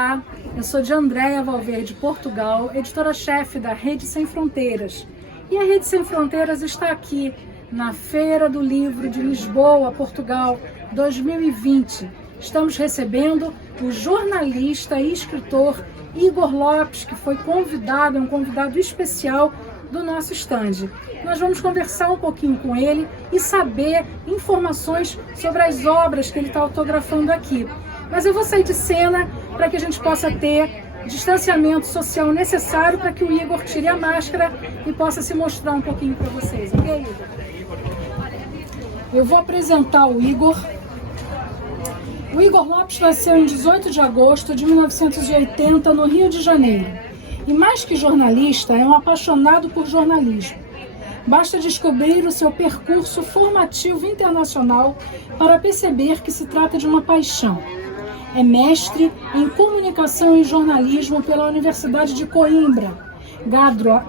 Olá, eu sou de Andréa Valverde, Portugal, editora-chefe da Rede Sem Fronteiras. E a Rede Sem Fronteiras está aqui na Feira do Livro de Lisboa, Portugal, 2020. Estamos recebendo o jornalista e escritor Igor Lopes, que foi convidado, é um convidado especial do nosso stand. Nós vamos conversar um pouquinho com ele e saber informações sobre as obras que ele está autografando aqui. Mas eu vou sair de cena para que a gente possa ter distanciamento social necessário para que o Igor tire a máscara e possa se mostrar um pouquinho para vocês, ok, Igor? Eu vou apresentar o Igor. O Igor Lopes nasceu em 18 de agosto de 1980 no Rio de Janeiro. E mais que jornalista, é um apaixonado por jornalismo. Basta descobrir o seu percurso formativo internacional para perceber que se trata de uma paixão. É mestre em comunicação e jornalismo pela Universidade de Coimbra,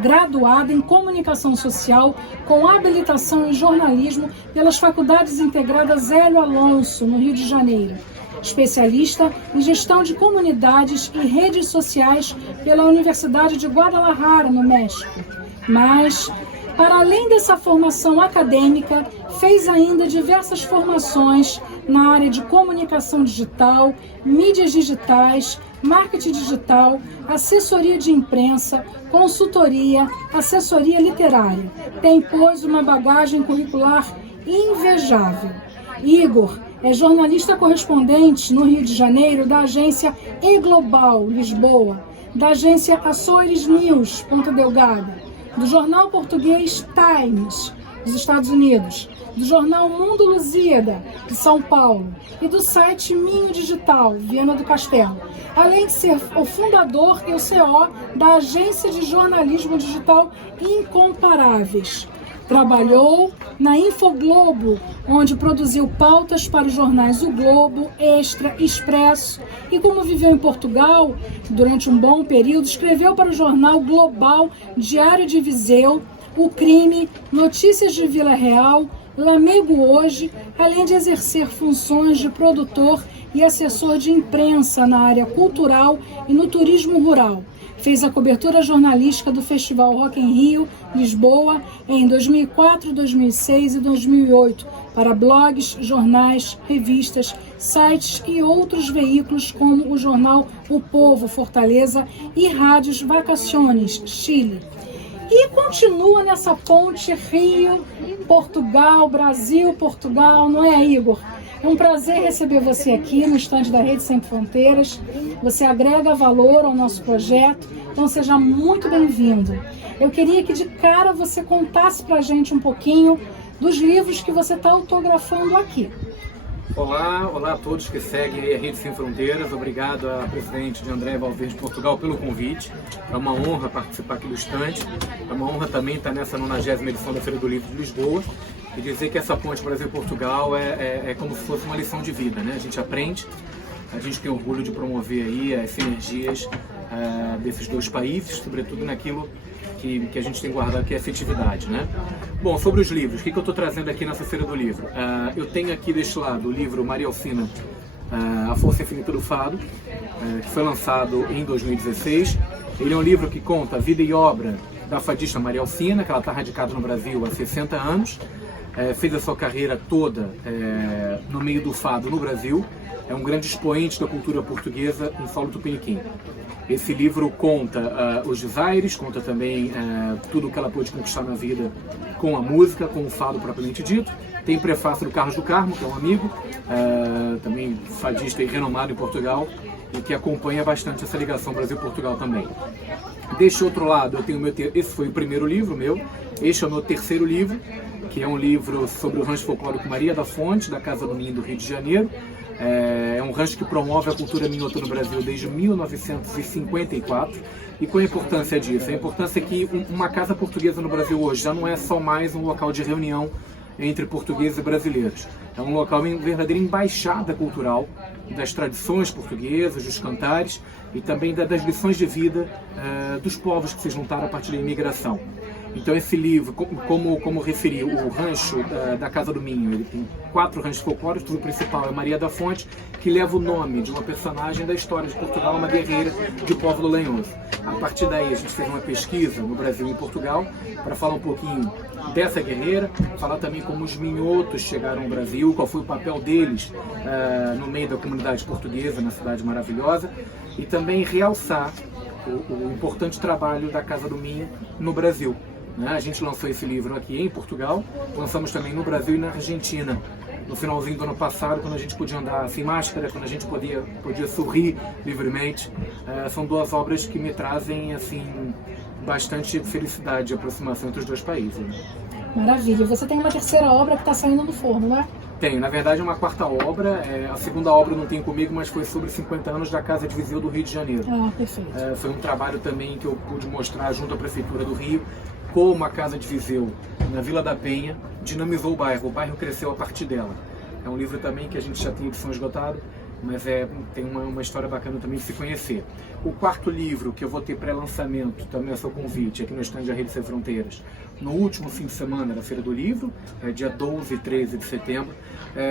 graduado em comunicação social com habilitação em jornalismo pelas Faculdades Integradas Hélio Alonso, no Rio de Janeiro. Especialista em gestão de comunidades e redes sociais pela Universidade de Guadalajara, no México. Mas, para além dessa formação acadêmica, fez ainda diversas formações na área de comunicação digital, mídias digitais, marketing digital, assessoria de imprensa, consultoria, assessoria literária. Tem, pois, uma bagagem curricular invejável. Igor é jornalista correspondente no Rio de Janeiro da agência E-Global, Lisboa, da agência Açores News, Ponta Delgada, do jornal português Times, dos Estados Unidos, do jornal Mundo Lusíada, de São Paulo, e do site Minho Digital, Viana do Castelo, além de ser o fundador e o CEO da agência de jornalismo digital Incomparáveis. Trabalhou na Infoglobo, onde produziu pautas para os jornais O Globo, Extra, Expresso, e como viveu em Portugal durante um bom período, escreveu para o jornal Global, Diário de Viseu, O Crime, Notícias de Vila Real, Lamego Hoje, além de exercer funções de produtor e assessor de imprensa na área cultural e no turismo rural. Fez a cobertura jornalística do Festival Rock in Rio, Lisboa, em 2004, 2006 e 2008, para blogs, jornais, revistas, sites e outros veículos como o jornal O Povo, Fortaleza, e rádios Vacaciones, Chile. E continua nessa ponte Rio, Portugal, Brasil, Portugal, não é, Igor? É um prazer receber você aqui no estande da Rede Sem Fronteiras. Você agrega valor ao nosso projeto, então seja muito bem-vindo. Eu queria que de cara você contasse pra gente um pouquinho dos livros que você está autografando aqui. Olá a todos que seguem a Rede Sem Fronteiras. Obrigado à presidente de Andréa Valverde, Portugal, pelo convite. É uma honra participar aqui do estande. É uma honra também estar nessa 90ª edição da Feira do Livro de Lisboa e dizer que essa ponte Brasil-Portugal é como se fosse uma lição de vida, né? A gente aprende, a gente tem orgulho de promover aí as sinergias desses dois países, sobretudo naquilo que a gente tem guardado, que é a afetividade, né? Bom, sobre os livros, o que eu estou trazendo aqui nessa Feira do Livro? Eu tenho aqui deste lado o livro Maria Alcina, A Força Infinita do Fado, que foi lançado em 2016. Ele é um livro que conta a vida e obra da fadista Maria Alcina, que ela está radicada no Brasil há 60 anos, fez a sua carreira toda no meio do fado no Brasil, é um grande expoente da cultura portuguesa em solo tupiniquim. Esse livro conta os desaires, conta também tudo o que ela pôde conquistar na vida com a música, com o fado propriamente dito. Tem prefácio do Carlos do Carmo, que é um amigo, também fadista e renomado em Portugal, e que acompanha bastante essa ligação Brasil-Portugal também. Deste outro lado, eu tenho esse foi o primeiro livro meu, este é o meu terceiro livro, que é um livro sobre o rancho folclórico Maria da Fonte, da Casa do Minho do Rio de Janeiro. É um rancho que promove a cultura minhota no Brasil desde 1954. E qual a importância disso? A importância é que uma casa portuguesa no Brasil hoje já não é só mais um local de reunião entre portugueses e brasileiros. É um local, uma verdadeira embaixada cultural das tradições portuguesas, dos cantares e também das lições de vida dos povos que se juntaram a partir da imigração. Então esse livro, como referi, o rancho da Casa do Minho, ele tem 4 ranchos folclóricos, o principal é Maria da Fonte, que leva o nome de uma personagem da história de Portugal, uma guerreira de Póvoa do Lanhoso. A partir daí a gente fez uma pesquisa no Brasil e em Portugal para falar um pouquinho dessa guerreira, falar também como os minhotos chegaram ao Brasil, qual foi o papel deles no meio da comunidade portuguesa, na cidade maravilhosa, e também realçar o importante trabalho da Casa do Minho no Brasil. A gente lançou esse livro aqui em Portugal, lançamos também no Brasil e na Argentina, no finalzinho do ano passado, quando a gente podia andar sem máscara, quando a gente podia sorrir livremente. São 2 obras que me trazem assim, bastante felicidade e aproximação entre os 2 países. Maravilha. Você tem uma terceira obra que está saindo do forno, né? Tenho, na verdade é uma 4ª obra, a 2ª obra não tem comigo, mas foi sobre 50 anos da Casa de Viseu do Rio de Janeiro. Perfeito. Foi um trabalho também que eu pude mostrar junto à Prefeitura do Rio, como a Casa de Viseu, na Vila da Penha, dinamizou o bairro cresceu a partir dela. É um livro também que a gente já tem edição esgotada, mas tem uma história bacana também de se conhecer. O 4º livro, que eu vou ter pré-lançamento, também é seu convite, aqui no stand da Rede Sem Fronteiras, no último fim de semana da Feira do Livro, dia 12 e 13 de setembro,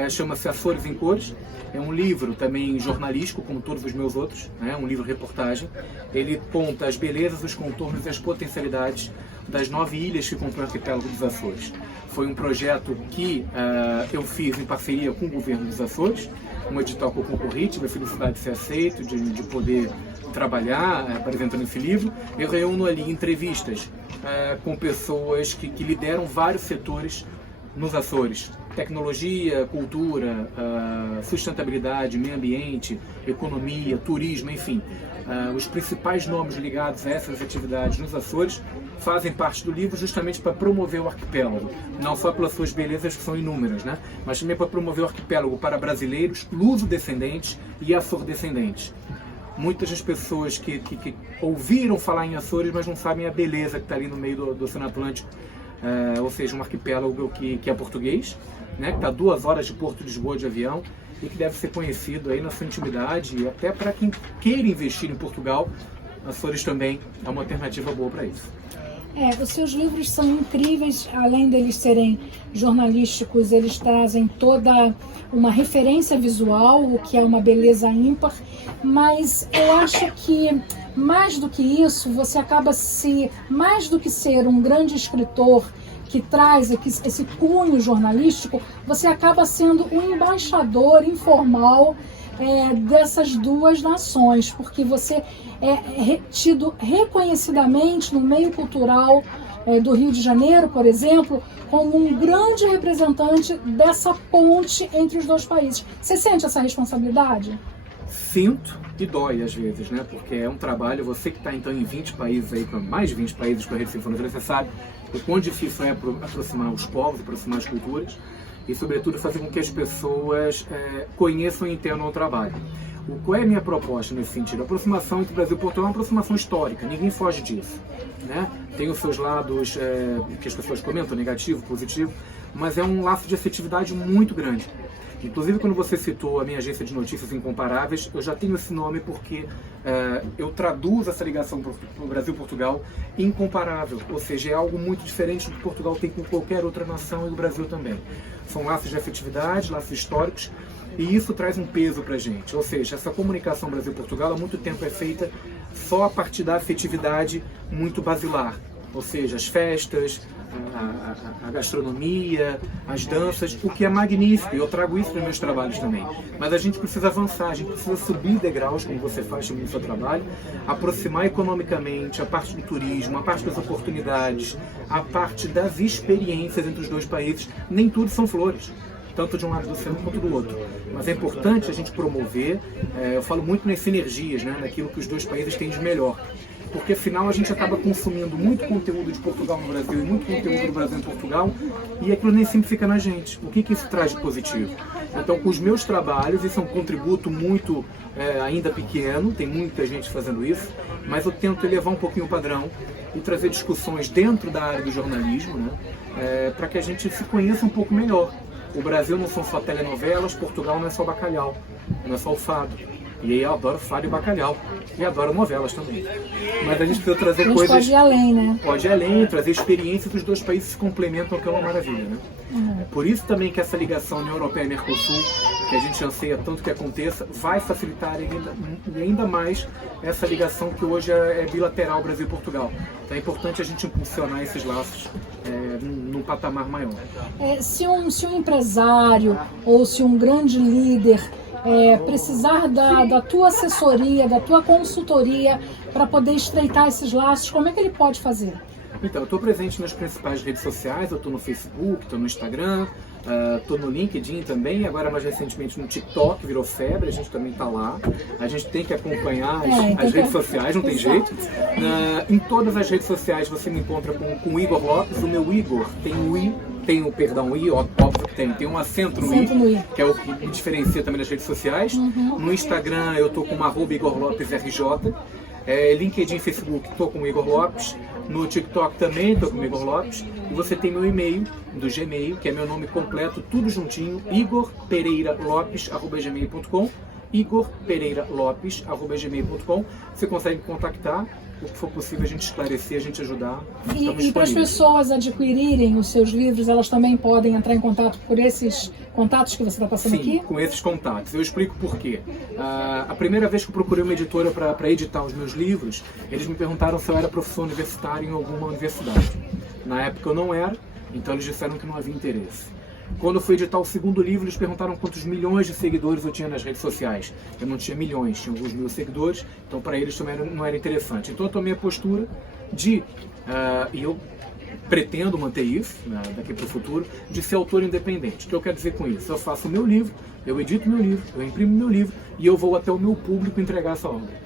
chama-se Açores em Cores. É um livro também jornalístico, como todos os meus outros, um livro reportagem. Ele conta as belezas, os contornos e as potencialidades das 9 ilhas que compõem o arquipélago dos Açores. Foi um projeto que eu fiz em parceria com o governo dos Açores, um edital que eu concorri, tive a felicidade de ser aceito, de poder trabalhar apresentando esse livro. Eu reúno ali entrevistas com pessoas que lideram vários setores nos Açores: tecnologia, cultura, sustentabilidade, meio ambiente, economia, turismo, enfim. Os principais nomes ligados a essas atividades nos Açores fazem parte do livro justamente para promover o arquipélago, não só pelas suas belezas, que são inúmeras, mas também para promover o arquipélago para brasileiros, luso-descendentes e açor-descendentes. Muitas das pessoas que ouviram falar em Açores, mas não sabem a beleza que está ali no meio do Oceano Atlântico, ou seja, um arquipélago que é português, que está a 2 horas de Porto de Lisboa de avião, e que deve ser conhecido aí na sua intimidade, e até para quem queira investir em Portugal, Açores também é uma alternativa boa para isso. Os seus livros são incríveis, além deles serem jornalísticos, eles trazem toda uma referência visual, o que é uma beleza ímpar, mas eu acho que mais do que isso, você acaba mais do que ser um grande escritor que traz esse cunho jornalístico, você acaba sendo um embaixador informal dessas 2 nações, porque você é tido reconhecidamente no meio cultural do Rio de Janeiro, por exemplo, como um grande representante dessa ponte entre os 2 países. Você sente essa responsabilidade? Sinto e dói às vezes, porque é um trabalho, você que está então em 20 países, aí, com mais de 20 países com a Rede Sem Fronteiras, você sabe o quão difícil é aproximar os povos, aproximar as culturas e, sobretudo, fazer com que as pessoas conheçam e entendam o trabalho. Qual é a minha proposta nesse sentido? A aproximação entre Brasil e Portugal é uma aproximação histórica, ninguém foge disso. Tem os seus lados que as pessoas comentam, negativo, positivo, mas é um laço de afetividade muito grande. Inclusive, quando você citou a minha agência de notícias Incomparáveis, eu já tenho esse nome porque eu traduzo essa ligação para o Brasil e Portugal incomparável, ou seja, é algo muito diferente do que Portugal tem com qualquer outra nação e o Brasil também. São laços de afetividade, laços históricos, e isso traz um peso para a gente. Ou seja, essa comunicação Brasil-Portugal há muito tempo é feita só a partir da afetividade muito basilar, ou seja, as festas, a gastronomia, as danças, o que é magnífico, e eu trago isso nos meus trabalhos também. Mas a gente precisa avançar, a gente precisa subir degraus, como você faz no seu trabalho, aproximar economicamente a parte do turismo, a parte das oportunidades, a parte das experiências entre os 2 países. Nem tudo são flores, tanto de um lado do oceano quanto do outro. Mas é importante a gente promover, eu falo muito nas sinergias, naquilo que os 2 países têm de melhor. Porque afinal a gente acaba consumindo muito conteúdo de Portugal no Brasil e muito conteúdo do Brasil em Portugal, e aquilo nem sempre fica na gente. O que isso traz de positivo? Então, com os meus trabalhos, isso é um contributo muito ainda pequeno, tem muita gente fazendo isso, mas eu tento elevar um pouquinho o padrão e trazer discussões dentro da área do jornalismo, para que a gente se conheça um pouco melhor. O Brasil não são só telenovelas, Portugal não é só bacalhau, não é só o fado. E aí eu adoro Fábio Bacalhau. E adoro novelas também. Mas a gente precisa trazer coisas... coisas... pode ir além, né? Pode ir além, trazer experiências que os dois países se complementam, que é uma maravilha, né? É por isso também que essa ligação União Europeia e Mercosul, que a gente anseia tanto que aconteça, vai facilitar ainda mais essa ligação que hoje é bilateral Brasil e Portugal. Então é importante a gente impulsionar esses laços num patamar maior. Se um empresário ou se um grande líder precisar da tua assessoria, da tua consultoria para poder estreitar esses laços, como é que ele pode fazer? Então, eu estou presente nas principais redes sociais, eu estou no Facebook, estou no Instagram, estou no LinkedIn também, agora mais recentemente no TikTok, virou febre, a gente também está lá. A gente tem que acompanhar as redes sociais, não tem jeito. Em todas as redes sociais você me encontra com o Igor Lopes, o meu Igor tem o I, óbvio que tem um acento no I, que é o que me diferencia também nas redes sociais. No Instagram eu estou com @ Igor Lopes RJ, LinkedIn e Facebook estou com o Igor Lopes. No TikTok também estou com o Igor Lopes. E você tem meu e-mail do Gmail, que é meu nome completo, tudo juntinho, igorpereiralopes@gmail.com. igorpereiralopes@gmail.com. Você consegue me contactar, o que for possível a gente esclarecer, a gente ajudar. E para as pessoas adquirirem os seus livros, elas também podem entrar em contato por esses contatos que você está passando aqui? Sim, com esses contatos. Eu explico por quê. A primeira vez que eu procurei uma editora para editar os meus livros, eles me perguntaram se eu era professor universitário em alguma universidade. Na época eu não era, então eles disseram que não havia interesse. Quando eu fui editar o segundo livro, eles perguntaram quantos milhões de seguidores eu tinha nas redes sociais. Eu não tinha milhões, tinha alguns mil seguidores, então para eles também não era interessante. Então eu tomei a postura e eu pretendo manter isso, daqui para o futuro, de ser autor independente. O que eu quero dizer com isso? Eu faço o meu livro, eu edito meu livro, eu imprimo meu livro e eu vou até o meu público entregar essa obra.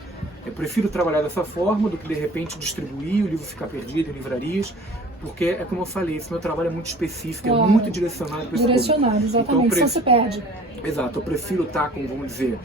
Eu prefiro trabalhar dessa forma do que de repente distribuir, o livro ficar perdido em livrarias, porque é como eu falei, esse meu trabalho é muito específico, é muito direcionado para esse público. Exatamente, então, senão se perde. Exato, eu prefiro estar vamos dizer,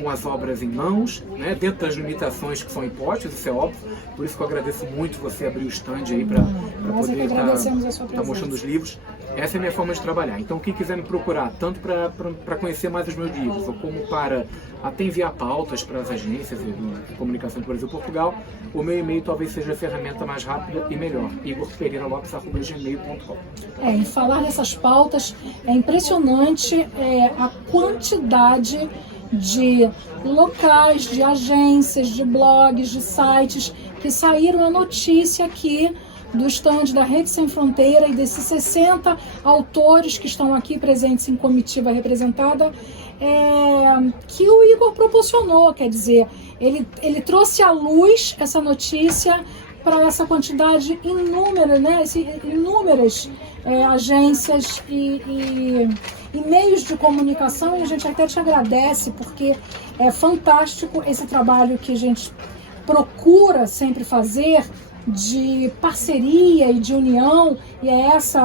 com as obras em mãos, né, dentro das limitações que são impostas, isso é óbvio, por isso que eu agradeço muito você abrir o stand aí para poder estar mostrando os livros. Essa é a minha forma de trabalhar. Então, quem quiser me procurar, tanto para conhecer mais os meus livros, ou como para até enviar pautas para as agências de comunicação do Brasil e Portugal, o meu e-mail talvez seja a ferramenta mais rápida e melhor, igorpereiralopes@gmail.com. Em falar nessas pautas, é impressionante a quantidade de locais, de agências, de blogs, de sites que saíram a notícia aqui do stand da Rede Sem Fronteira e desses 60 autores que estão aqui presentes em comitiva representada, que o Igor proporcionou, quer dizer, ele trouxe à luz essa notícia para essa quantidade inúmera, né, inúmeras agências e meios de comunicação, e a gente até te agradece porque é fantástico esse trabalho que a gente procura sempre fazer de parceria e de união, e é esse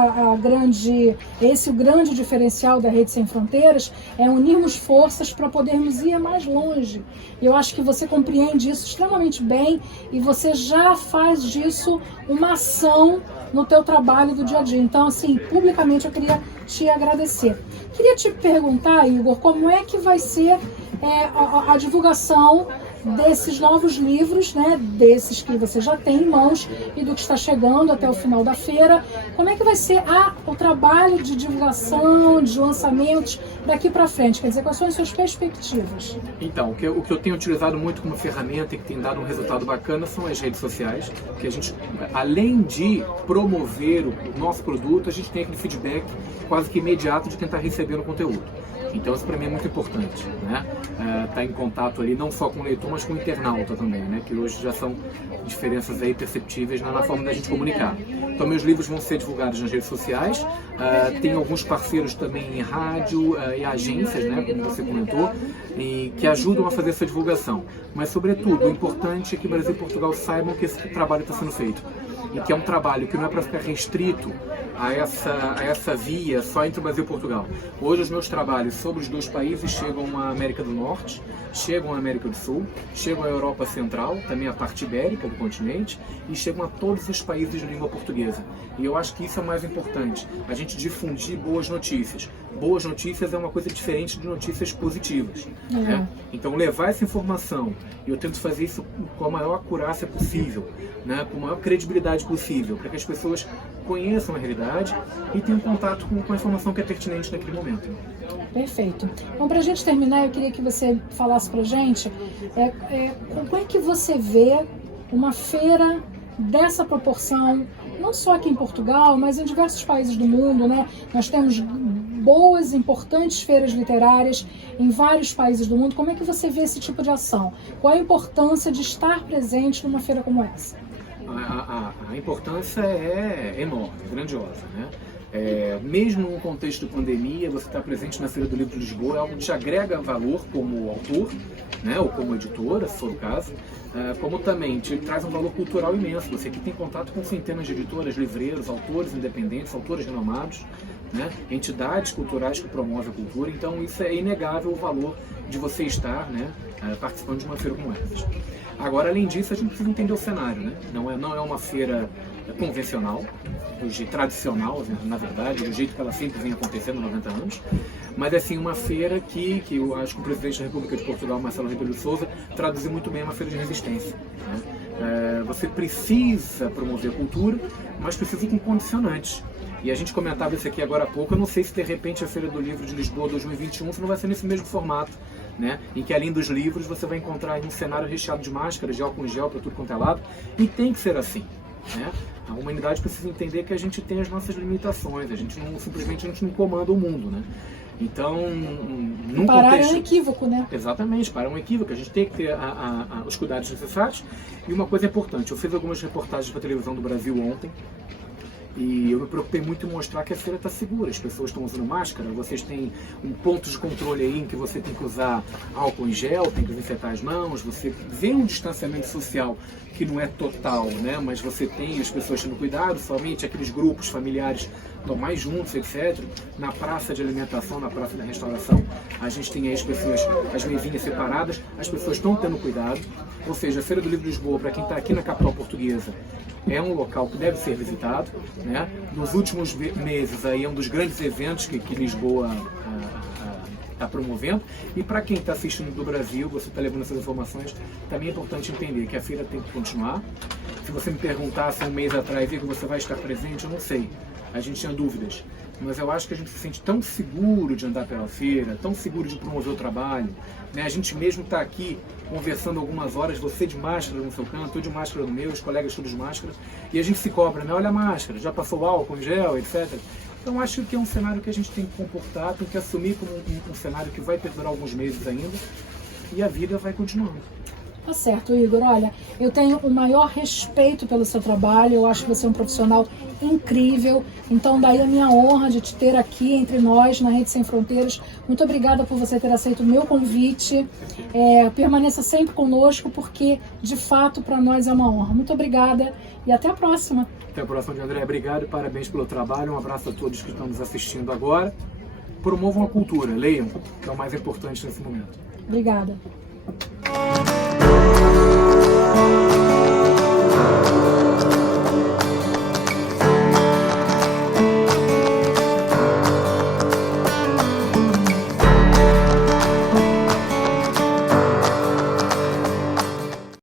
o grande diferencial da Rede Sem Fronteiras, é unirmos forças para podermos ir mais longe. Eu acho que você compreende isso extremamente bem e você já faz disso uma ação no teu trabalho do dia a dia. Então, assim, publicamente eu queria te agradecer. Queria te perguntar, Igor, como é que vai ser a divulgação desses novos livros, né, desses que você já tem em mãos e do que está chegando até o final da feira. Como é que vai ser o trabalho de divulgação, de lançamentos daqui para frente? Quer dizer, quais são as suas perspectivas? Então, o que eu tenho utilizado muito como ferramenta e que tem dado um resultado bacana são as redes sociais, que a gente, além de promover o nosso produto, a gente tem aquele feedback quase que imediato de quem está recebendo o conteúdo. Então isso para mim é muito importante, né? Tá em contato ali não só com o leitor, mas com o internauta também, né? Que hoje já são diferenças aí perceptíveis na forma da gente comunicar. Então meus livros vão ser divulgados nas redes sociais, tem alguns parceiros também em rádio e agências, né? Como você comentou, que ajudam a fazer essa divulgação. Mas sobretudo, o importante é que Brasil e Portugal saibam que esse trabalho está sendo feito. E que é um trabalho que não é para ficar restrito a essa via só entre o Brasil e Portugal. Hoje os meus trabalhos sobre os dois países chegam à América do Norte, chegam à América do Sul, chegam à Europa Central, também à parte ibérica do continente, e chegam a todos os países de língua portuguesa. E eu acho que isso é o mais importante, a gente difundir boas notícias. boas notícias é uma coisa diferente de notícias positivas. Né? Então, levar essa informação, e eu tento fazer isso com a maior acurácia possível, né? Com a maior credibilidade possível, para que as pessoas conheçam a realidade e tenham contato com a informação que é pertinente naquele momento. Perfeito. Então, para a gente terminar, eu queria que você falasse para a gente como é que você vê uma feira dessa proporção, não só aqui em Portugal, mas em diversos países do mundo, né? Nós temos boas, importantes feiras literárias em vários países do mundo. Como é que você vê esse tipo de ação? Qual a importância de estar presente numa feira como essa? A importância é enorme, grandiosa, né? Mesmo no contexto de pandemia, você estar presente na Feira do Livro de Lisboa é algo que te agrega valor como autor, né, ou como editora, se for o caso, como também te traz um valor cultural imenso. Você aqui tem contato com centenas de editoras, livreiros, autores independentes, autores renomados, né, entidades culturais que promovem a cultura. Então isso é inegável o valor de você estar, né, participando de uma feira como essa. Agora, além disso, a gente precisa entender o cenário, né? Não é uma feira convencional, tradicional, na verdade, do jeito que ela sempre vem acontecendo há 90 anos, mas é sim uma feira que eu acho que o presidente da República de Portugal, Marcelo Rebelo de Sousa, traduziu muito bem, uma feira de resistência. Né? Você precisa promover a cultura, mas precisa com condicionantes. E a gente comentava isso aqui agora há pouco, eu não sei se de repente a Feira do Livro de Lisboa 2021 se não vai ser nesse mesmo formato, né? Em que além dos livros você vai encontrar um cenário recheado de máscaras, de álcool em gel para tudo quanto é lado, e tem que ser assim. Né? A humanidade precisa entender que a gente tem as nossas limitações, simplesmente a gente não comanda o mundo, né? Então, num parar contexto... é um equívoco, né? Exatamente, parar é um equívoco. A gente tem que ter os cuidados necessários. E uma coisa importante, eu fiz algumas reportagens para a televisão do Brasil ontem, e eu me preocupei muito em mostrar que a feira está segura. As pessoas estão usando máscara, vocês têm um ponto de controle aí em que você tem que usar álcool em gel, tem que desinfetar as mãos, você vê um distanciamento social que não é total, né? Mas você tem as pessoas tendo cuidado, somente aqueles grupos familiares estão mais juntos, etc. Na praça de alimentação, na praça da restauração, a gente tem aí as mesinhas separadas, as pessoas estão tendo cuidado. Ou seja, a Feira do Livro de Lisboa, para quem está aqui na capital portuguesa, é um local que deve ser visitado, né? Nos últimos meses aí é um dos grandes eventos que Lisboa está promovendo, e para quem está assistindo do Brasil, você está levando essas informações, também é importante entender que a feira tem que continuar. Se você me perguntasse um mês atrás que você vai estar presente, eu não sei, a gente tinha dúvidas, mas eu acho que a gente se sente tão seguro de andar pela feira, tão seguro de promover o trabalho, né? A gente mesmo está aqui conversando algumas horas, você de máscara no seu canto, eu de máscara no meu, os colegas todos de máscara, e a gente se cobra, né? Olha a máscara, já passou álcool em gel, etc. Então acho que é um cenário que a gente tem que comportar, tem que assumir como um cenário que vai perdurar alguns meses ainda, e a vida vai continuando. Tá certo, Igor. Olha, eu tenho o maior respeito pelo seu trabalho, eu acho que você é um profissional incrível, então daí a minha honra de te ter aqui entre nós na Rede Sem Fronteiras. Muito obrigada por você ter aceito o meu convite, permaneça sempre conosco, porque de fato para nós é uma honra. Muito obrigada e até a próxima. Até a próxima, André. Obrigado e parabéns pelo trabalho, um abraço a todos que estão nos assistindo agora. Promovam a cultura, leiam, que é o mais importante nesse momento. Obrigada.